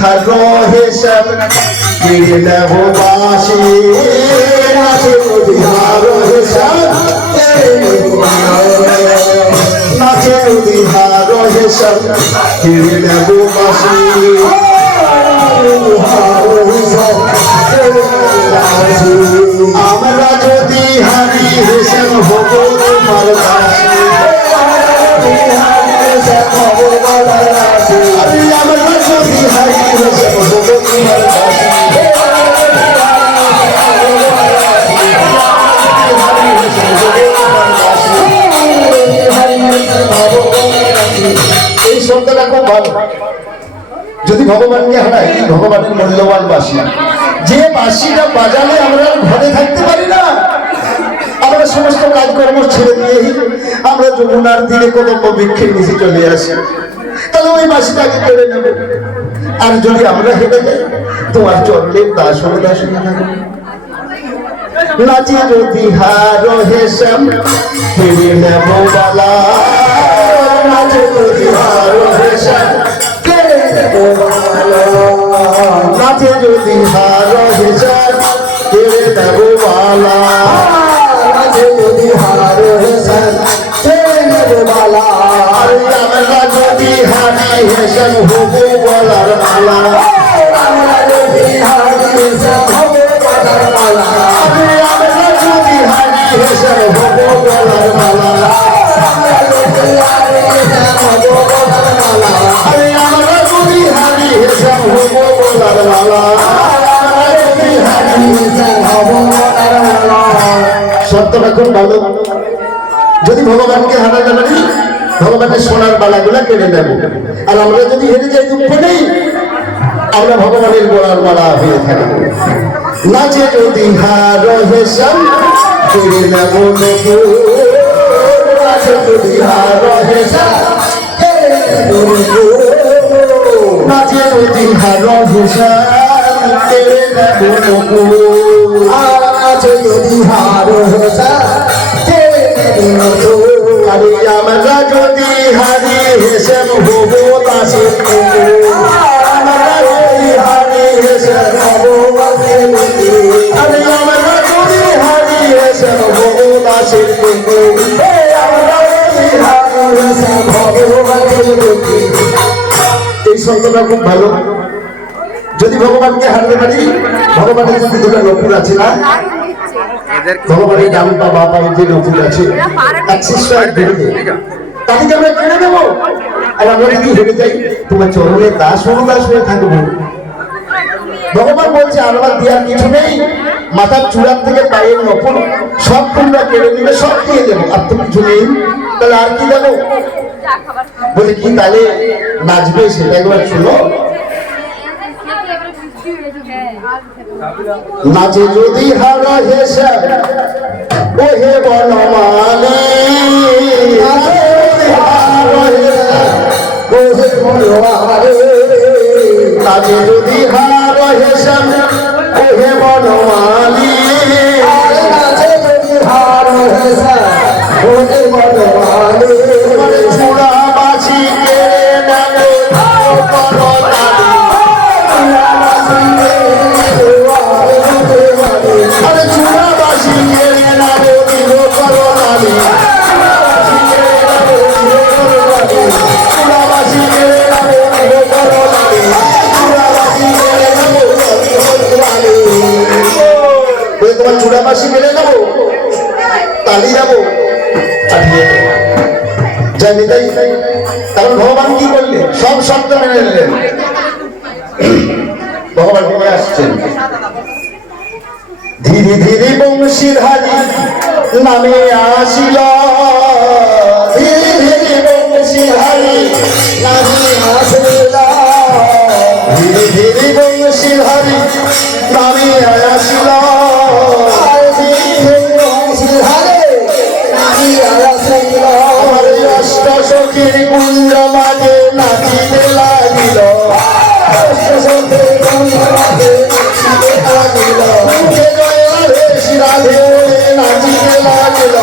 রহেশন কিরণব বাসি নাচে বিহার রহেশন নাচে বিহার রহেশন কিরণব বাসি আমরা যদি হারি হেসেন হব তোমার দাসী এই শব্দটা খুব ভালো। যদি ভগবানকে হারাই, ভগবানের মূল্যবান বাঁশি, যে বাঁশিটা বাজালে আমরা ঘরে থাকতে পারি না, আমরা সমস্ত কাজকর্ম ছেড়ে দিয়ে আমরা যমুনার তীরে কদম্ব বৃক্ষের নিচে চলে আসি, তাহলে ওই বাঁশিটাকে কেড়ে নেব। আর যদি আমরা হেঁটে যাই, তোমার চন্দ্রের দাস হয়ে দাস হয়ে থাকবে। নাচে যদি হার হেসম কেড়ে নেব বালা, নাচে যদি হার হেসম কেড়ে নেব বালা, নাচে যদি হার হেসম কেড়ে নেব বালা, নাচে যদি হার হেসম কেড়ে নেব বালা। আমরা যদি হারি হেসম হব বলার মালা, আমরা যদি হারি হেসম হব বলার মালা, আমরা যদি হারি হেসম হব বলার মালা, আমরা যদি হারি হেসম হব বলার মালা, আমরা যদি হারি হেসম হব বলার মালা, আমরা যদি হারি হেসম হব বলার মালা। সত্যটা খুব ভালো। যদি ভগবানকে হারাতে পারি, ভগবানের সোনার বালাগুলা কেড়ে নেব। আর আমরা যদি হেরে যাই, দুঃখ নেই, আমরা ভগবানের গোলার মালা হয়ে থাকবো। নাচে যদি হার হেসম কেড়ে নেব নবু, নাচে যদি হার হেসম কেড়ে নেব নবু, নাচে যদি হার হেসম কেড়ে নেব নবু, নাচে যদি হার হেসম কেড়ে নেব নবু। আরে আমরা যদি হারি হেসেম হব দাসের নবু, আমরা যদি হারি হেসেম হব দাসের নবু, আরে আমরা যদি হারি হেসেম হব দাসের নবু, আমরা যদি হারি হেসেম হব দাসের নবু। এই শব্দটা খুব ভালো। যদি ভগবানকে হারতে পারি, ভগবানের যদি দুটো নপুর আছে না, ভগবানের নামটা বাবা যে নপুর আছে, তাদেরকে আমরা কেড়ে দেবো। আর আমরা যদি হেরে যাই, তোমার চরণের দাস অনুদাস হয়ে থাকবো। ভগবান বলছে আমার দেওয়ার কিছু নেই, মাথার চূড়ার থেকে পায়ের নপুর সব তোমরা কেড়ে নিবে, সব দিয়ে দেবো। আর তো কিছু নেই, তাহলে আর কি দেবো? বলে কি তাহলে নাচবে, সেটা একবার শুনো। নাচে যদি হারা হেসে ওহে বনমালী, নাচে যদি হারা হেসে ওহে বনমালী, নাচে যদি হারা হেসে ওহে বনমালী, নাচে যদি হারা হেসে ওহে বনমালী। চূড়া বাছি কেড়ে নেব আরে চূড়া বাসি কেড়ে নেব দিব করতালি, চূড়া বাসি কেড়ে নেব দিব করতালি, চূড়া বাসি কেড়ে নেব করতালি। তোমার চূড়া বাসি কেড়ে নেব, তালি যাবো জানি তাই। কারণ ভগবান কি করলেন? সব শব্দ মেনে নিলেন। ভগবান কবে আসছেন? ধীরে ধীরে বংশীধারী নামে আসিল, ধীরে ধীরে বংশীধারী নামে আসিল, ধীরে ধীরে বংশীধারী নামে আসিল, আমার অষ্ট সখীর কুঞ্জ মাঝে নাচিতে লাগিল, অষ্ট সখীর কুঞ্জ মাঝে নাচিতে লাগিল, রাধে নাচিতে লাগিল, নাচিতে লাগিল।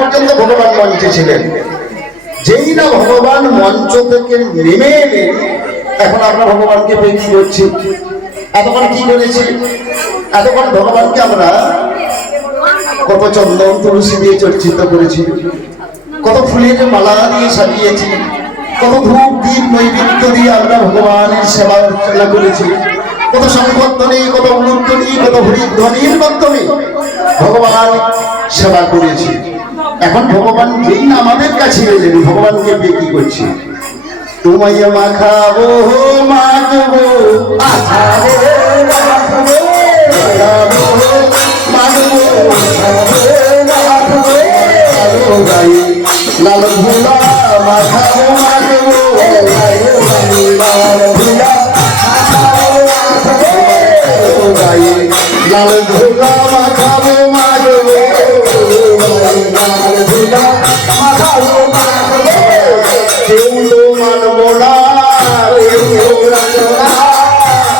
পর্যন্ত ভগবান মঞ্চে ছিলেন। যেই না ভগবান মঞ্চ থেকে নেমে এলেন, এখন আমরা ভগবানকে পেয়ে করছি। এতক্ষণ কি করেছি? এতক্ষণ ভগবানকে আমরা কত চন্দন তুলসী দিয়ে চর্চিত করেছি, কত ফুলের মালা দিয়ে সাজিয়েছি, কত ধূপ দীপ নৈবেদ্য দিয়ে আমরা ভগবানের সেবা অর্চনা করেছি, কত সংবর্ধনে, কত অনুধ্বনি, কত হরিধ্বনির মাধ্যমে ভগবান সেবা করেছি। এখন ভগবান যেই না আমাদের কাছে এলেন, ভগবানকে পেয়ে কি করছি? তোমায় মাখাবো মাখবো লাল ভোলা মাখাবো মাখবো লাল ভোলা মাখাবো মাখবো কেউ তো মানবো না,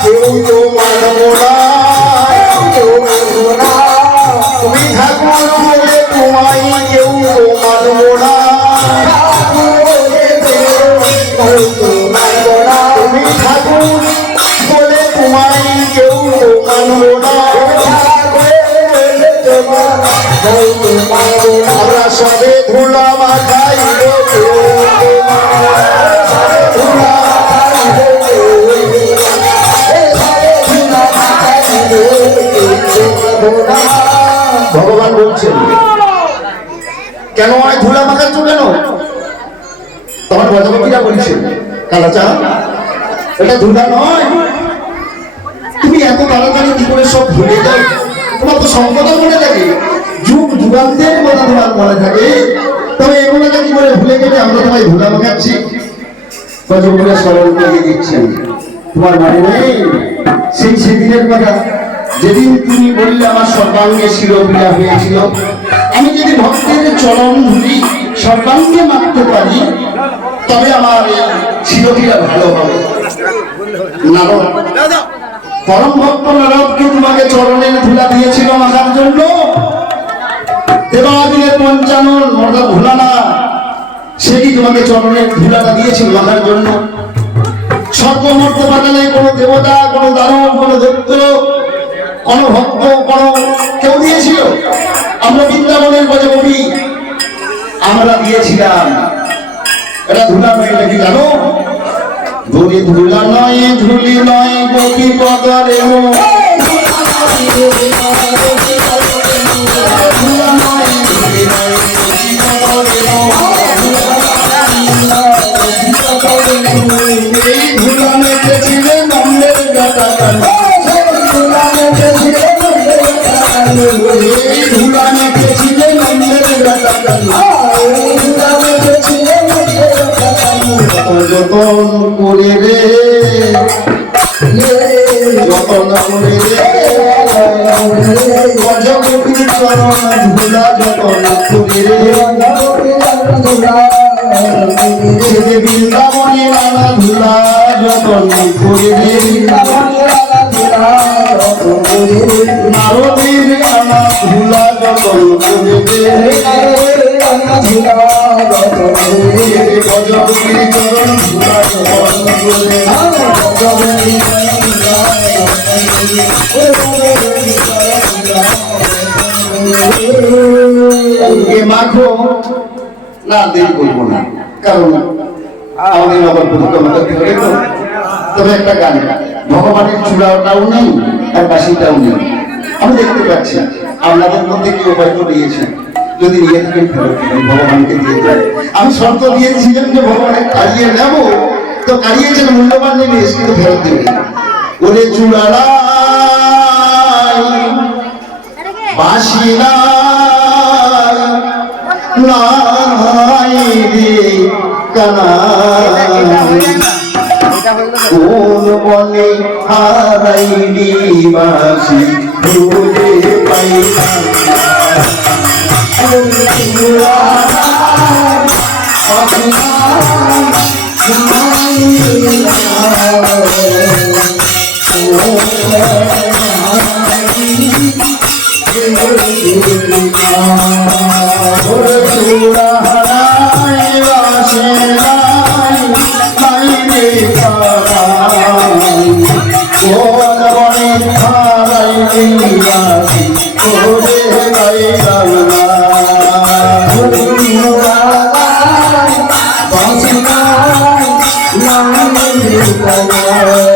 কেউ তো মানবো না, তুমি ঠাকুর বলে তোমায় কেউ তো মানবো না, তুমি ঠাকুর বলে তোমায় কেউ তো মানবো না। আমরা সবে ধুলা মাখাই ভগবান বলছেন, কেন আমায় ধুলা মাখাচ্ছ কেন? তখন প্রজাপতিরা বলছেন, কালাচা এটা ধুলা নয়, তুমি এত তাড়াতাড়ি কি করে সব ভুলে যাও? তোমার তো সংকটও মনে থাকে, যুগ যুগান্তের কথা তোমার মনে থাকে, তবে এগুলোকে কি করে ভুলে গেলে? আমরা তোমায় ধুলা মাখাচ্ছি। প্রজাপতিরা স্মরণ করে দিচ্ছেন, তোমার মনে নেই সেই সেদিনের কথা, যেদিন তুমি বললে আমার সর্বাঙ্গে শিরোপীড়া হয়েছিল, আমি যদি ভক্তের চরণ ধুলি সর্বাঙ্গে মাখতে পারি, তবে আমার শিরোপীড়া ভালো হবে। নারদ, পরম ভক্ত নারদকে তোমাকে চরণের ধুলা দিয়েছিল মাখার জন্য। দেবাদিনের পঞ্চানন অর্থাৎ ভোলানা, সে কি তোমাকে চরণের ধুলাটা দিয়েছিল মাখার জন্য? সর্বমর্ত পাতালে কোনো দেবতা, কোনো দানব, কোনো দৈত্য, কোনো ভক্ত, কোনো কেউ দিয়েছিল? আমরা বৃন্দাবনের প্রজাপতি আমরা দিয়েছিলাম। এটা ধুলা নয়, নাকি জানো? ধুলি ধুলা নয়, ধুলি নয়, গোপী পদরে এই ধুলা মেখেছিলেন নন্দের গাটা, এই ধুলা মেখেছিলেন নন্দের গাটা, যতন করে রে, যতন করে রে প্রজাপতির চরণ ধুলা, যতন করে রে বৃন্দাবনে নানা ধুলা, যতন করে রে নারদের নানা ধুলা, যতন করে রে প্রজাপতির চরণ ধুলা, যতন করে মাখো না, দেরি করবো না, কারণ আমাদের আবার তবে একটা গান, ভগবানের চূড়াটাও নেই আর বাসিটাও নেই। আমি দেখতে পাচ্ছি আপনাদের মধ্যে কেউ হয়তো নিয়েছেন, যদি নিয়ে থাকেন ফেরত দিবেন, ভগবানকে দিয়ে দেয়। আমি শর্ত দিয়েছিলাম যে ভগবানের কাড়িয়ে নেব, তো কাড়িয়েছেন, মূল্যবান জিনিস, কিন্তু ফেরত দেবে। ওরে চূড়ারা বাসি নাই রে কানাই, কোন বনে হারাইনি বাসি খুঁজে পাইলাম, Oh, চূড়াহারায় বাসে নাই নাই রে কারাই কোন বনে হারাই বাসি ওরে গাইলাম না চূড়াহারায় বাসে নাই নাই রে কারাই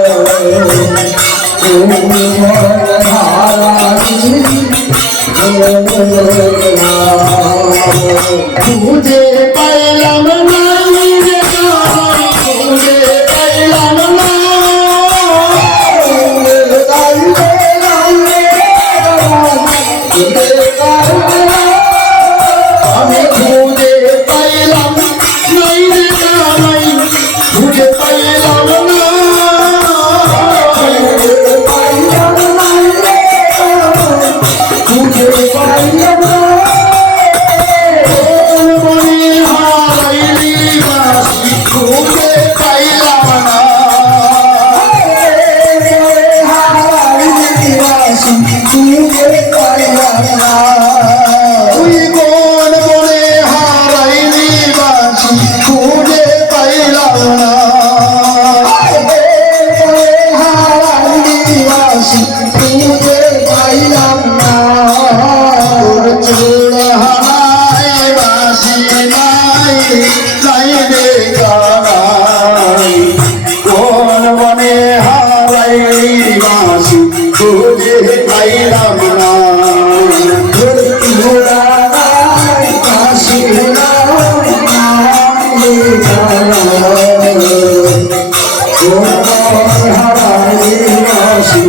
तुझे पैलम नहीं रे तुझे पैलम हमें तुझे पैलम नहीं रे तुझे पैलम तुझे पैलम ना काशी हराई काशी